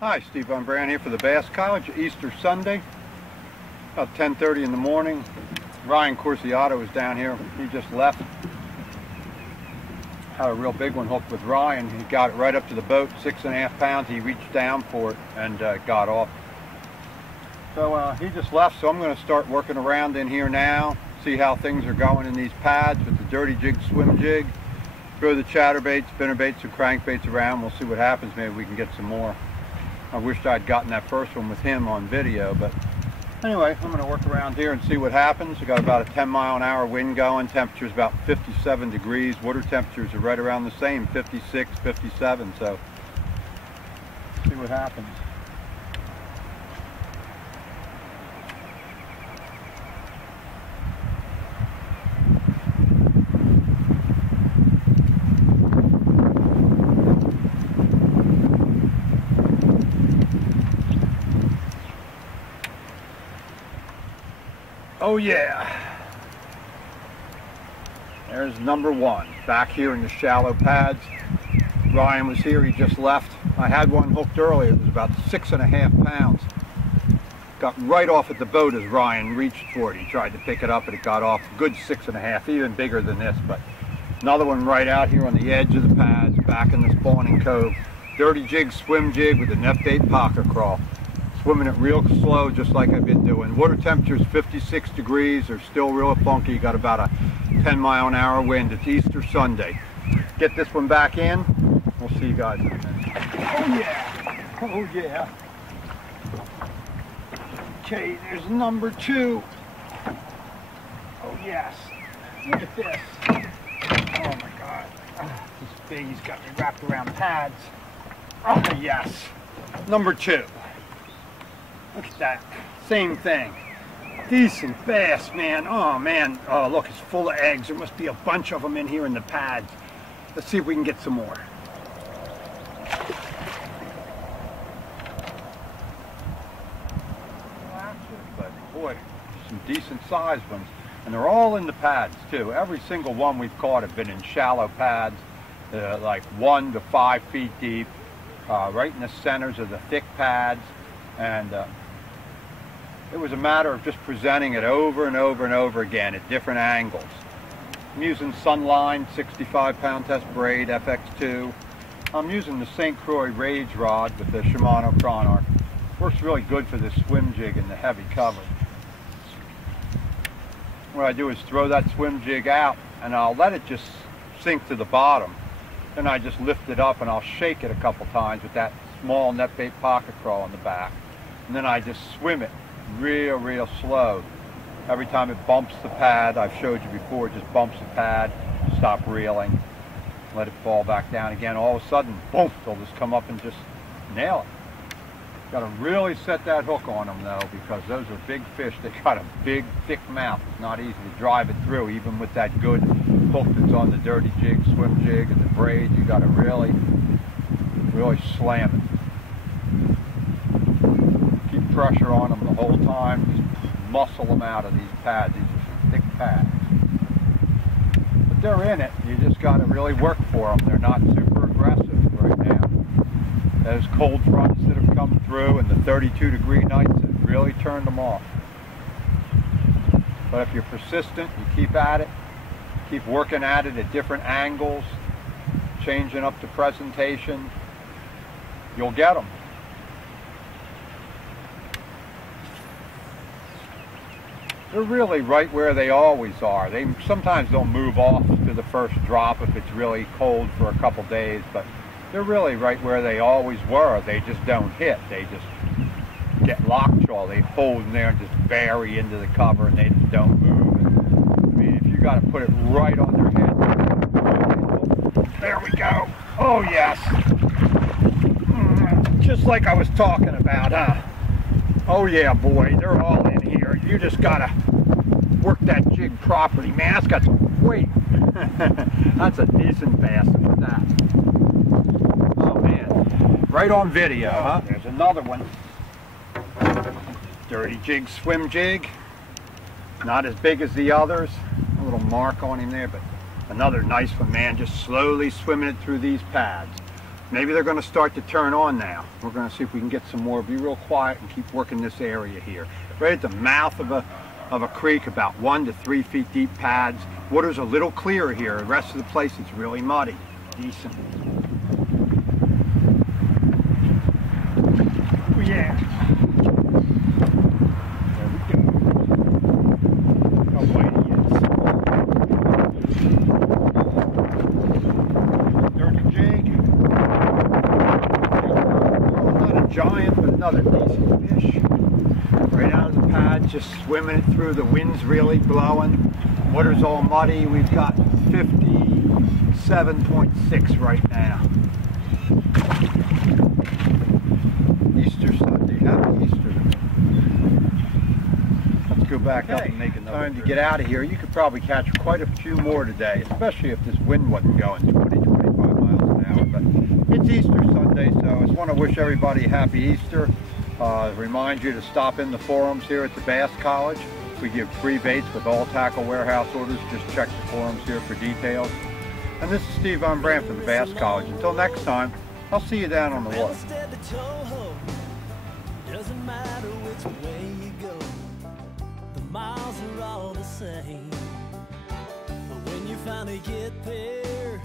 Hi, Steve Von Brand here for the Bass College, Easter Sunday, about 10:30 in the morning. Ryan Corsiato is down here. He just left. Had a real big one hooked with Ryan. He got it right up to the boat, 6.5 pounds. He reached down for it and got off. So he just left, so I'm going to start working around in here now, see how things are going in these pads with the Dirty Jig swim jig. Throw the chatterbaits, spinnerbaits, and crankbaits around. We'll see what happens. Maybe we can get some more. I wished I'd gotten that first one with him on video, but anyway, I'm going to work around here and see what happens. We got about a 10-mile-an-hour wind going. Temperature's about 57 degrees. Water temperatures are right around the same, 56, 57. So, see what happens. Oh yeah, there's number one, back here in the shallow pads. Ryan was here, he just left. I had one hooked earlier, it was about 6.5 pounds. Got right off at the boat as Ryan reached for it. He tried to pick it up and it got off, good 6.5, even bigger than this, but another one right out here on the edge of the pads, back in the spawning cove. Dirty Jig swim jig with a net bait pocket crawl. Swimming it real slow, just like I've been doing. Water temperature is 56 degrees. They're still real funky. Got about a 10-mile-an-hour wind. It's Easter Sunday. Get this one back in. We'll see you guys in a minute. Oh yeah! Oh yeah! Okay, there's number two. Oh yes! Look at this. Oh my God! This baby's got me wrapped around pads. Oh yes! Number two. Look at that. Same thing. Decent bass, man. Oh, man. Oh, look, it's full of eggs. There must be a bunch of them in here in the pads. Let's see if we can get some more. But, boy, some decent sized ones. And they're all in the pads, too. Every single one we've caught have been in shallow pads, like 1 to 5 feet deep, right in the centers of the thick pads. And it was a matter of just presenting it over and over and over again at different angles. I'm using Sunline 65-pound test braid FX2. I'm using the St. Croix Rage rod with the Shimano Chronarch. Works really good for this swim jig in the heavy cover. What I do is throw that swim jig out and I'll let it just sink to the bottom. Then I just lift it up and I'll shake it a couple times with that small net bait pocket crawl on the back. And then I just swim it real slow. Every time it bumps the pad, I've showed you before, it just bumps the pad, stop reeling, let it fall back down again. All of a sudden, boom, they'll just come up and just nail it. Got to really set that hook on them though, because those are big fish. They got a big, thick mouth. It's not easy to drive it through, even with that good hook that's on the Dirty Jig, swim jig, and the braid. You got to really slam it. Pressure on them the whole time, just muscle them out of these pads. These are some thick pads. But they're in it, you just got to really work for them. They're not super aggressive right now. Those cold fronts that have come through and the 32-degree nights have really turned them off. But if you're persistent, you keep at it, keep working at it at different angles, changing up the presentation, you'll get them. They're really right where they always are. Sometimes they'll move off to the first drop if it's really cold for a couple days, but they're really right where they always were. They just don't hit. They just get lockjaw. They hold in there and just bury into the cover and they just don't move. And, I mean, if you got to put it right on their head. There we go. Oh yes. Just like I was talking about, huh? Oh yeah, boy, they're all in here. You just gotta work that jig properly. Man, that's got some weight. That's a decent bass with that. Oh man, right on video, huh? There's another one. Dirty Jig swim jig. Not as big as the others. A little mark on him there, but another nice one, man. Just slowly swimming it through these pads. Maybe they're going to start to turn on now. We're going to see if we can get some more. Be real quiet and keep working this area here. Right at the mouth of a creek, about 1 to 3 feet deep pads. Water's a little clearer here. The rest of the place it's really muddy. Decent. Oh yeah. There we go. How white he is. Dirty jig. Not a giant, but another decent fish. Right out of the pad, just swimming it through. The wind's really blowing. Water's all muddy. We've got 57.6 right now. Easter Sunday. Happy Easter. Let's go back up and make another time to get out of here. You could probably catch quite a few more today, especially if this wind wasn't going 20-25 miles an hour. But it's Easter Sunday, so I just want to wish everybody a happy Easter. Remind you to stop in the forums here at the Bass College. We give free baits with all tackle warehouse orders. Just check the forums here for details. And this is Steve Von Brandt from the Bass College. Until next time, I'll see you down on the water. Doesn't matter which way you go, the miles are all the same. But when you finally get there,